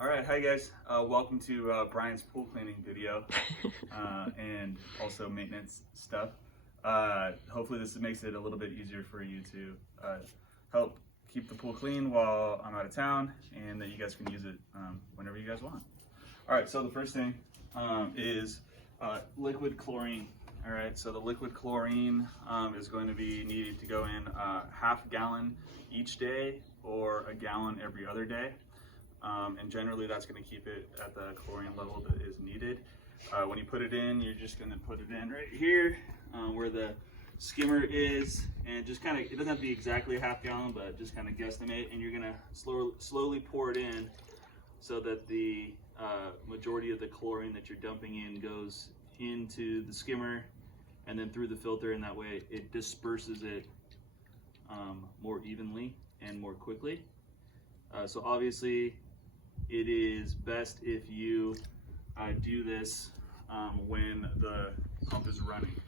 All right, hi guys. Welcome to Brian's pool cleaning video and also maintenance stuff. Hopefully this makes it a little bit easier for you to help keep the pool clean while I'm out of town, and that you guys can use it whenever you guys want. All right, so the first thing is liquid chlorine. All right, so the liquid chlorine is going to be needed to go in half gallon each day or a gallon every other day. And generally that's going to keep it at the chlorine level that is needed. When you put it in, you're just going to put it in right here where the skimmer is, and just kind of, it doesn't have to be exactly a half gallon, but just kind of guesstimate, and you're going to slowly pour it in so that the majority of the chlorine that you're dumping in goes into the skimmer and then through the filter, and that way it disperses it more evenly and more quickly. So obviously it is best if you do this when the pump is running.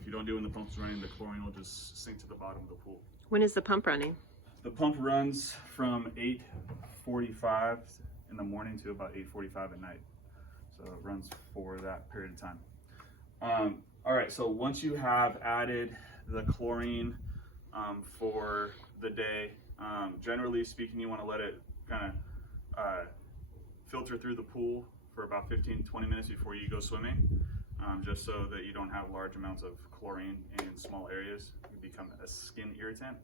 If you don't do it when the pump is running, the chlorine will just sink to the bottom of the pool. When is the pump running? The pump runs from 8:45 in the morning to about 8:45 at night. So it runs for that period of time. All right, so once you have added the chlorine for the day, generally speaking, you want to let it kind of filter through the pool for about 15-20 minutes before you go swimming, just so that you don't have large amounts of chlorine in small areas. It can become a skin irritant.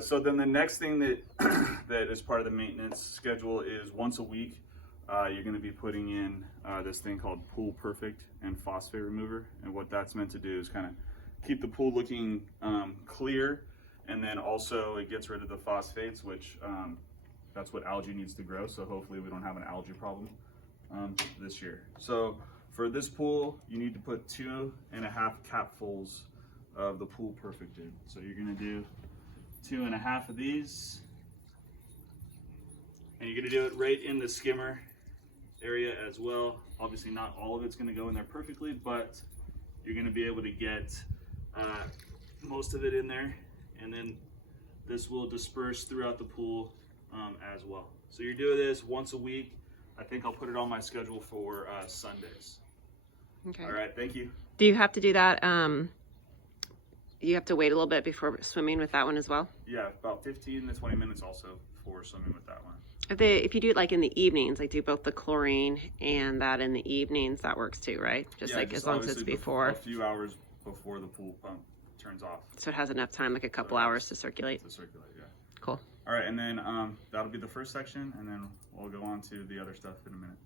So then the next thing that that is part of the maintenance schedule is once a week you're going to be putting in this thing called Pool Perfect and phosphate remover, and what that's meant to do is kind of keep the pool looking clear, and then also it gets rid of the phosphates, which that's what algae needs to grow, so hopefully we don't have an algae problem this year. So for this pool, you need to put 2.5 capfuls of the Pool Perfect in. So you're going to do 2.5 of these, and you're going to do it right in the skimmer area as well. Obviously not all of it's going to go in there perfectly, but you're going to be able to get most of it in there, and then this will disperse throughout the pool as well. So you're doing this once a week. I think I'll put it on my schedule for Sundays. Okay. All right, thank you. Do you have to do that? You have to wait a little bit before swimming with that one as well? Yeah, about 15 to 20 minutes also for swimming with that one. If you do it like in the evenings, like do both the chlorine and that in the evenings, that works too, right? Just like as long as it's before. A few hours before the pool pump turns off. So it has enough time, like a couple hours to circulate. Yeah. Cool. All right, and then that'll be the first section, and then we'll go on to the other stuff in a minute.